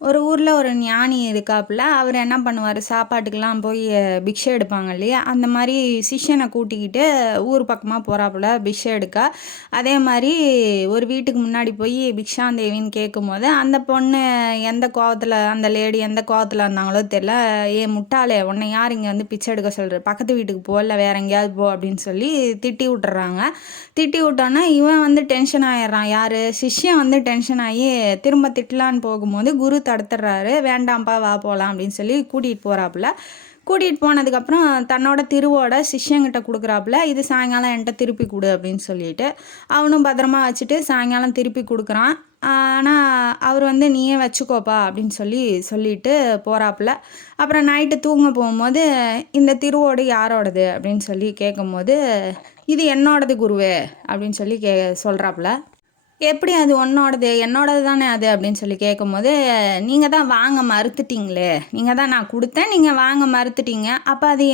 ஒரு ஊரில் ஒரு ஞானி இருக்காப்புல. அவர் என்ன பண்ணுவார், சாப்பாட்டுக்கெல்லாம் போய் பிக்ஷை எடுப்பாங்க இல்லையா, அந்த மாதிரி சிஷ்யனை கூட்டிக்கிட்டு ஊர் பக்கமாக போகிறாப்புல பிக்ஷை எடுக்க. அதே மாதிரி ஒரு வீட்டுக்கு முன்னாடி போய் பிக்ஷாந்தேவின்னு கேட்கும்போது அந்த பொண்ணு எந்த கோவத்தில், அந்த லேடி எந்த கோவத்தில் இருந்தாங்களோ தெரியல, முட்டாளே உன்னை யார் இங்கே வந்து பிச்சை எடுக்க சொல்கிற, பக்கத்து வீட்டுக்கு போ, இல்லை வேற எங்கேயாவது போ அப்படின்னு சொல்லி திட்டி விட்டுறாங்க. திட்டி விட்டோன்னா இவன் வந்து டென்ஷன் ஆயிடுறான். யார், சிஷ்யன் வந்து டென்ஷன் ஆகி திரும்ப திட்டலான்னு போகும்போது குரு தடுத்துடுறாரு. வேண்டாம்ப்பா வா போகலாம் அப்படின்னு சொல்லி கூட்டிகிட்டு போகிறாப்புல. கூட்டிகிட்டு போனதுக்கப்புறம் தன்னோட திருவோட சிஷ்யங்கிட்ட கொடுக்குறாப்புல. இது சாயங்காலம் என்கிட்ட திருப்பி கொடு அப்படின்னு சொல்லிட்டு அவனும் பத்திரமா வச்சுட்டு சாயங்காலம் திருப்பி கொடுக்குறான். ஆனால் அவர் வந்து நீயே வச்சுக்கோப்பா அப்படின்னு சொல்லிட்டு போகிறாப்புல. அப்புறம் நைட்டு தூங்க போகும்போது இந்த திருவோடு யாரோடது அப்படின்னு சொல்லி கேட்கும்போது இது என்னோடது குருவே அப்படின்னு சொல்லி சொல்கிறாப்புல. எப்படி அது உன்னோடது, என்னோடது தானே அது அப்படின்னு சொல்லி கேட்கும்போது நீங்கள் தான் வாங்க மறுத்துட்டீங்களே, நீங்கள் தான் நான் கொடுத்தேன், நீங்கள் வாங்க மறுத்துட்டீங்க, அப்போ அது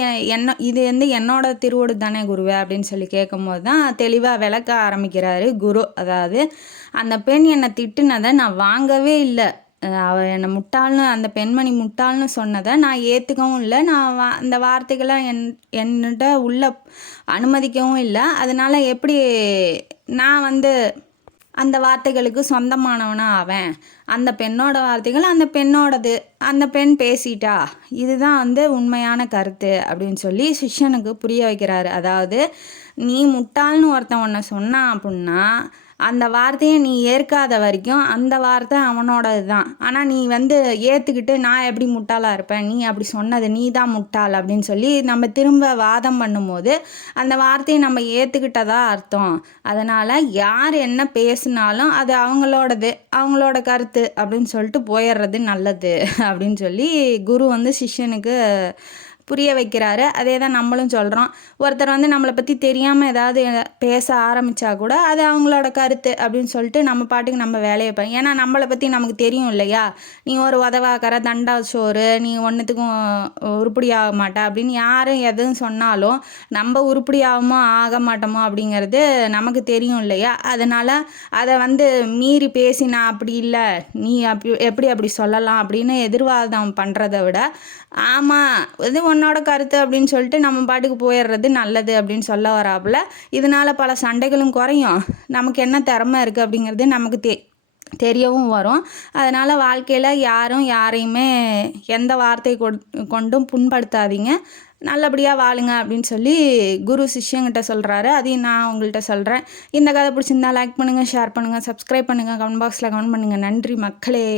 இது வந்து என்னோட திருவோடு தானே குருவே அப்படின்னு சொல்லி கேட்கும்போது தான் தெளிவாக விளக்க ஆரம்பிக்கிறாரு குரு. அதாவது அந்த பெண் என்னை திட்டுனதை நான் வாங்கவே இல்லை, அவள் என்னை முட்டாள்னு, அந்த பெண்மணி முட்டாள்னு சொன்னதை நான் ஏற்றுக்கவும் இல்லை, நான் அந்த வார்த்தைகளை என்கிட்ட உள்ள அனுமதிக்கவும் இல்லை. அதனால் எப்படி நான் வந்து அந்த வார்த்தைகளுக்கு சொந்தமானவனாக ஆவேன், அந்த பெண்ணோட வார்த்தைகள் அந்த பெண்ணோடது, அந்த பெண் பேசிட்டா, இதுதான் வந்து உண்மையான கருத்து அப்படின்னு சொல்லி சிஷ்யனுக்கு புரிய வைக்கிறாரு. அதாவது நீ முட்டாள்னு ஒருத்தன் உன்னை சொன்னான் அப்படின்னா அந்த வார்த்தையை நீ ஏற்காத வரைக்கும் அந்த வார்த்தை அவனோடது தான். ஆனால் நீ வந்து ஏற்றுக்கிட்டு நான் எப்படி முட்டாளாக இருப்பேன், நீ அப்படி சொன்னது நீ தான் முட்டாள் அப்படின்னு சொல்லி நம்ம திரும்ப வாதம் பண்ணும்போது அந்த வார்த்தையை நம்ம ஏற்றுக்கிட்டதா அர்த்தம். அதனால் யார் என்ன பேசினாலும் அது அவங்களோடது, அவங்களோட கருத்து அப்படின்னு சொல்லிட்டு போயிடுறது நல்லது அப்படின்னு சொல்லி குரு வந்து சிஷ்யனுக்கு புரிய வைக்கிறாரு. அதே தான் நம்மளும் சொல்கிறோம். ஒருத்தர் வந்து நம்மளை பற்றி தெரியாமல் ஏதாவது பேச ஆரம்பித்தா கூட அது அவங்களோட கருத்து அப்படின்னு சொல்லிட்டு நம்ம பாட்டுக்கு நம்ம வேலையை ஏன்னா நம்மளை பற்றி நமக்கு தெரியும் இல்லையா, நீ ஒரு உதவாக்கற தண்டா சோறு, நீ ஒன்றுத்துக்கும் உருப்படி ஆக மாட்டா அப்படின்னு யாரும் எதுவும் சொன்னாலும் நம்ம உருப்படி ஆகுமோ ஆக மாட்டோமோ அப்படிங்கிறது நமக்கு தெரியும் இல்லையா. அதனால் அதை வந்து மீறி பேசி நான் அப்படி இல்லை, நீ எப்படி சொல்லலாம் அப்படின்னு எதிர்வாதம் பண்ணுறதை விட ஆமாம் இது உன்னோட கருத்து அப்படின்னு சொல்லிட்டு நம்ம பாட்டுக்கு போயிடுறது நல்லது அப்படின்னு சொல்ல வராப்புல. இதனால் பல சண்டைகளும் குறையும், நமக்கு என்ன திறமை இருக்குது அப்படிங்கிறது நமக்கு தெரியவும் வரும். அதனால் வாழ்க்கையில் யாரும் யாரையுமே எந்த வார்த்தை கொண்டும் புண்படுத்தாதீங்க, நல்லபடியாக வாழுங்க அப்படின்னு சொல்லி குரு சிஷ்யங்கிட்ட சொல்கிறாரு. அதையும் நான் உங்கள்கிட்ட சொல்கிறேன். இந்த கதை பிடிச்சிருந்தா லைக் பண்ணுங்கள், ஷேர் பண்ணுங்கள், சப்ஸ்கிரைப் பண்ணுங்கள், கமெண்ட் பாக்ஸில் கமெண்ட் பண்ணுங்கள். நன்றி மக்களே.